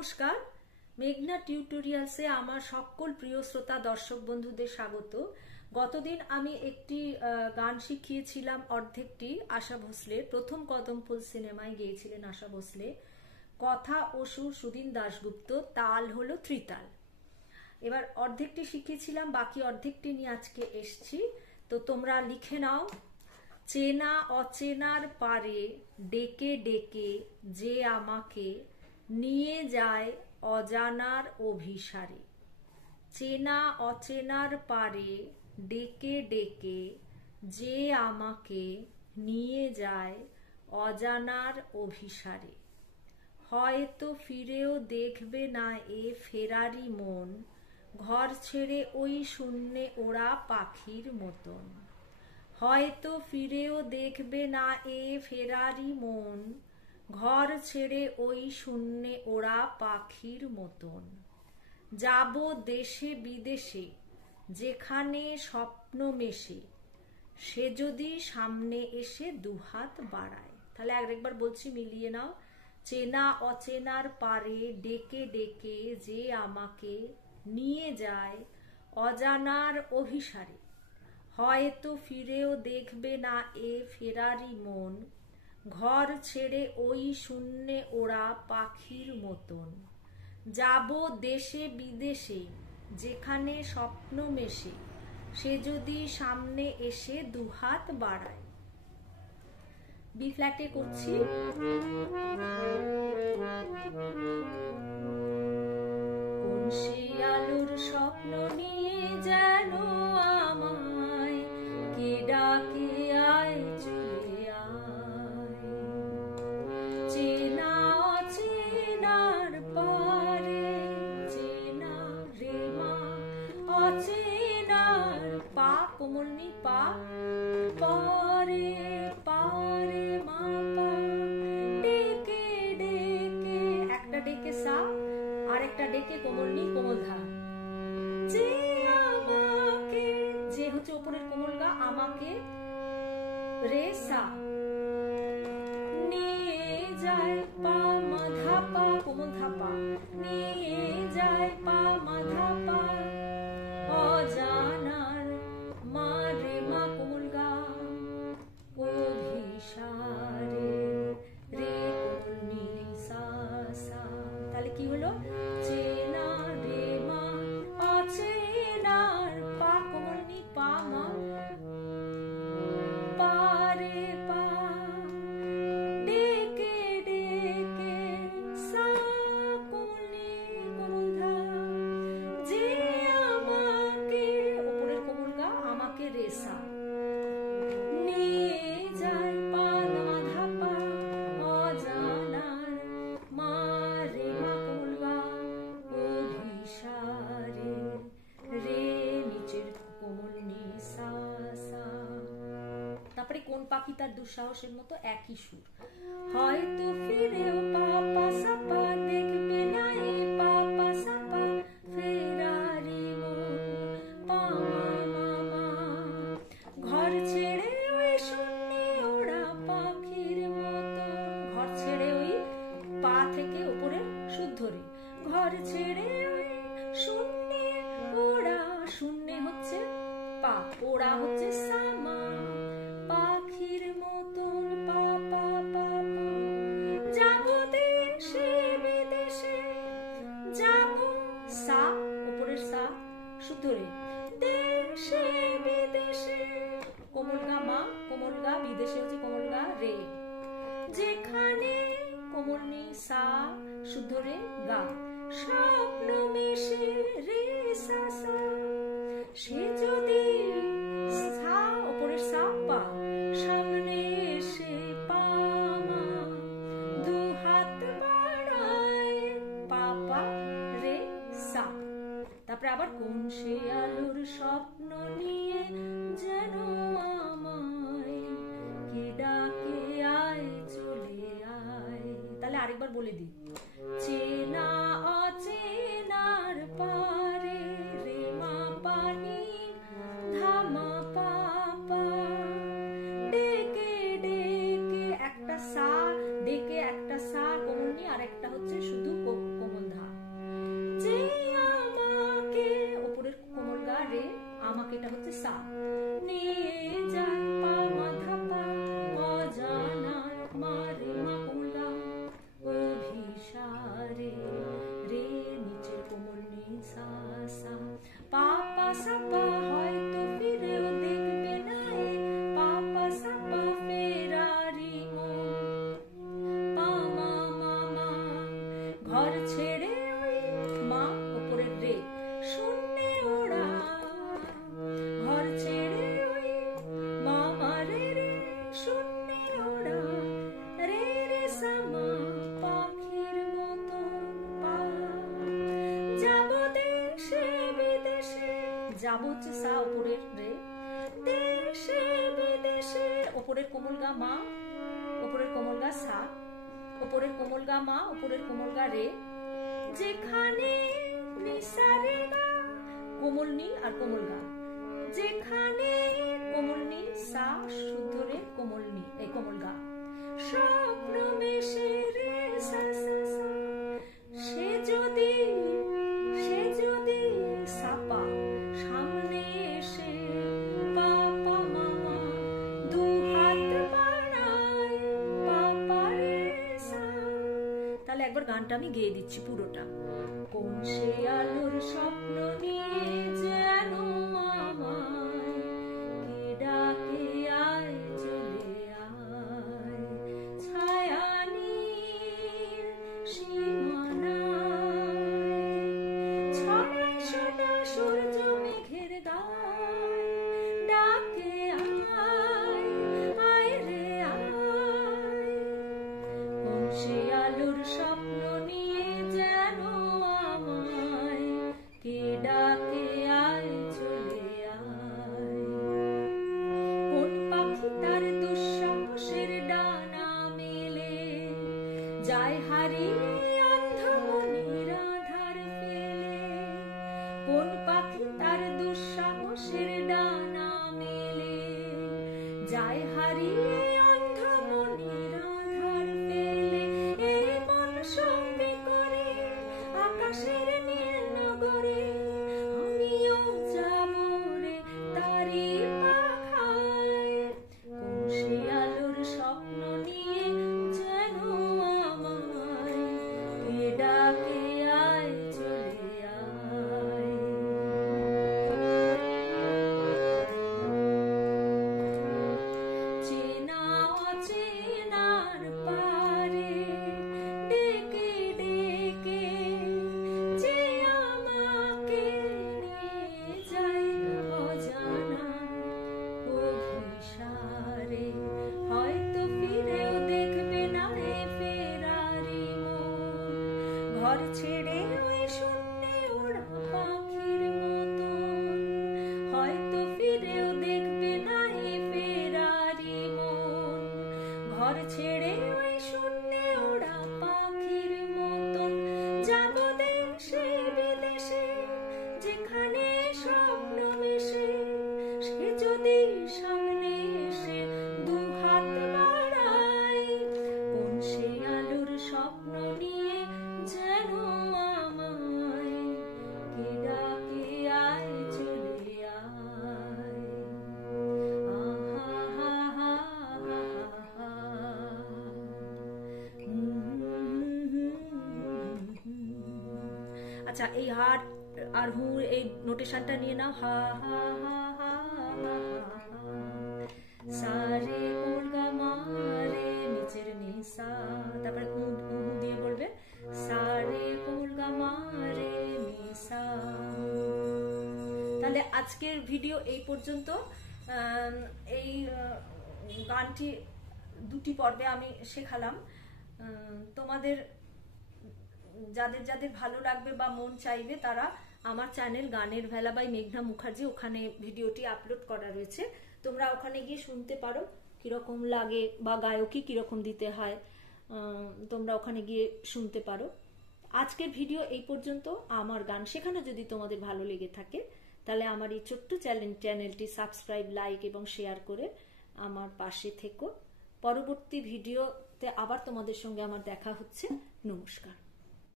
নমস্কার, মেঘনা টিউটোরিয়ালসে আমার সকল প্রিয় শ্রোতা দর্শক বন্ধুদের স্বাগত। গতদিন আমি একটি গান শিখিয়েছিলাম, অর্ধেকটি আশা ভোসলের প্রথম কদম ফুল সিনেমায় গেয়েছিলেন আশা ভোসলে। কথা ও সুর সুদিন দাশগুপ্ত, তাল হলো ত্রিতাল। এবার অর্ধেকটি শিখিয়েছিলাম, বাকি অর্ধেকটি নিয়ে আজকে এসছি। তো তোমরা লিখে নাও। চেনা অচেনার পারে ডেকে ডেকে যে আমাকে নিয়ে যায় অজানার অভিসারে। চেনা অচেনার পারে ডেকে ডেকে যে আমাকে নিয়ে যায় অজানার অভিসারে। হয়তো ফিরেও দেখবে না এ ফেরারি মন, ঘর ছেড়ে ওই শূন্যে ওড়া পাখির মতন। হয়তো ফিরেও দেখবে না এ ফেরারি মন, ঘর ছেড়ে ওই শূন্যে ওড়া পাখির মতন। যাব দেশে বিদেশে যেখানে স্বপ্ন মেশে, সে যদি সামনে এসে দুহাত বাড়ায়। তাহলে আরেকবার বলছি, মিলিয়ে নাও। চেনা অচেনার পারে ডেকে ডেকে যে আমাকে নিয়ে যায় অজানার অভিসারে। হয়তো ফিরেও দেখবে না এ ফেরারি মন, ঘর ছেড়ে ওই শূন্যে ওড়া পাখির মতন। যাব দেশে বিদেশে যেখানে স্বপ্ন মেশে, সে যদি সামনে এসে দুহাত বাড়ায়। বি ফ্ল্যাটে করছি। কোন সে আলোর স্বপ্ন নিয়ে যেন আমায় কে ডাকে আয় চলে আয়। চেনা অচেনার পারে, চেনা রে মা অচেনার পা কোমলনি পা, পারে পারে মা পা, ডেকে ডেকে একটা ডেকে সা আর একটা ডেকে কোমলনি কোমলধা। যে আমাকে, যে হচ্ছে উপরের কোমল গা, আমাকে রে সা, নিয়ে যায় পা মাধা পা কোমল ধাপা, নিয়ে যায় পা মাধা পা অজানার মা রে মা কোমল গা অভিসারে রে কোমলনি সা সা। তাহলে কি হলো? চেনা রে মা অচেনার পা কোমলনি পা মা, পা রে পা, ডেকে ডেকে সা কোমলনি কোমলধা। যে আমাকে, উপরের কোমল গা, আমাকে রে সা, নিয়ে যায় পা মাধা পা অজানার মা রে মা কোমল গা অভিসারে রে নিচের কোমলনি সা সা। তারপরে কোন পাখি তার দুঃসাহসের মতো, একই সুর। হয়তো ফিরেও পা পা সা পা দেখবে না এ পা পা সা পা ফেরারি মন, পা মা মা মা, ঘর ছেড়ে ওই শূন্যে ওড়া পাখির মতন। ঘর ছেড়ে ওই পা থেকে উপরে সুর ধরে, ঘর ছেড়ে ওই শূন্যে ওড়া, শূন্যে হচ্ছে পা, ওড়া হচ্ছে সা মা, পাখির মতন পা পা পা পা। যাব দেশে বিদেশে, যাব সা উপরের সা সুর ধরে, দেশে বিদেশে কোমল গা মা কোমল গা, বিদেশে হচ্ছে কোমল গা রে, যেখানে কোমলনি সা সুর ধরে গা, স্বপ্ন মিশে রে সা সা। সে যদি সা উপরের সা পা, সামনে এসে পা মা দুহাত বাড়ায়, পা পা রে সা। তারপরে আবার কোন সে আলোর স্বপ্ন নিয়ে যেন আমায় কে ডাকে আয় চলে আয়। তাহলে আরেকবার বলে দিই। চেনা অচেনার পারে রে মা পানি ধামা পা পা, ডেকে ডেকে একটা সা, ডেকে একটা সা কোমলনি আর একটা হচ্ছে শুধু কোমল ধা। রে রে নিচের কোমল নি সা সা পা পা সা পা হয়তো ফিরেও দেখবে না এ পা পা সা পা ফেরারি মন পা মা মা মা ঘর ছেড়ে ওই মা উপরের রে শূন্যে ওড়া ঘর ছেড়ে ওই মামা রে রে শূন্যে ওড়া রে রে সামা পাখির মতন পা যাব দেশে বিদেশে যাব হচ্ছে সা উপরের রে দেশে বিদেশে উপরের কোমল গা মা উপরের কোমল গা সা উপরের কোমল গা মা উপরের কোমল গা রে যেখানে নিসারে গা কোমল নি আর কোমল গা যেখানে কোমল নি সা শুদ্ধ রে কোমল নি এই কোমল গা স্বপ্ন মেশে রে সা সা সা সে যদি সাপা সামনে এসে পাপা মামা দু হাত বাড়ায় পাপা রে সা তাহলে একবার গানটা আমি গেয়ে দিচ্ছি পুরোটা কোন সে আলোর স্বপ্ন নিয়ে যেন আমায় কে ডাকে আয় চলে আয় ছায়া নীল সীমানায় ছড়ায় সোনা সূর্য মেঘের গায় ডাকে আয় আয় রে আয় কোন সে আলোর স্বপ্ন নিয়ে যেন আমায় কে ডাকে আয় চলে আয় কোন পাখি তার দুঃসাহসের ডানা মেলে যায় হারিয়ে অন্ধ মনের আধার ফেলে কোন পাখি তার দুঃসাহসের ডানা মেলে যায় হারিয়ে অন্ধ মনের আধার ফেলে এই মন সঙ্গে করে আকাশের নীল নগরে আমিও যাব রে তারি পাখায় কোন সে আলোর স্বপ্ন নিয়ে যেন আমায় কে ডাকে আয় চলে আয় চেনা অচেনার পারে ডেকে ডেকে যে আমাকে নিয়ে যায় অজানা অভিসারে হয়তো ফিরেও দেখবে না এ ফেরারি মন ঘর ছেড়ে ওই শূন্যে ওড়া পাখির মতন হয়তো ফিরেও দেখবে না এ ফেরারি মন ঘর ছেড়ে ওই শূন্যে ওড়া পাখির মতন যাব দেশে বিদেশে যেখানে স্বপ্ন মেশে সে যদি সামনে এসে দু হাত বাড়ায় কোন সে আলোর স্বপ্ন নিয়ে যেন আমায় কে ডাকে আয় চলে আয় আহা হা হা হা হা আচ্ছা এই হার আর হু এই নোটেশনটা নিয়ে নাও হা হা হা হা হা সা রে কোমল গা মা রে নিচের নি সা তারপরে হু দিয়ে বলবে সা রে কোমল গা মা রে নি সা তাহলে আজকের ভিডিও এই পর্যন্ত এই গানটি দুটি পর্বে আমি শেখালাম তোমাদের যাদের যাদের ভালো লাগবে বা মন চাইবে তারা আমার চ্যানেল গানের ভেলা বাই মেঘনা মুখার্জি ওখানে ভিডিওটি আপলোড করা রয়েছে তোমরা ওখানে গিয়ে শুনতে পারো কিরকম লাগে বা গায়কী কিরকম দিতে হয় তোমরা ওখানে গিয়ে শুনতে পারো আজকের ভিডিও এই পর্যন্ত আমার গান শেখানো যদি তোমাদের ভালো লেগে থাকে তাহলে আমার এই ছোট্ট চ্যানেলটি সাবস্ক্রাইব লাইক এবং শেয়ার করে আমার পাশে থেকো পরবর্তী ভিডিওতে আবার তোমাদের সঙ্গে আমার দেখা হচ্ছে নমস্কার।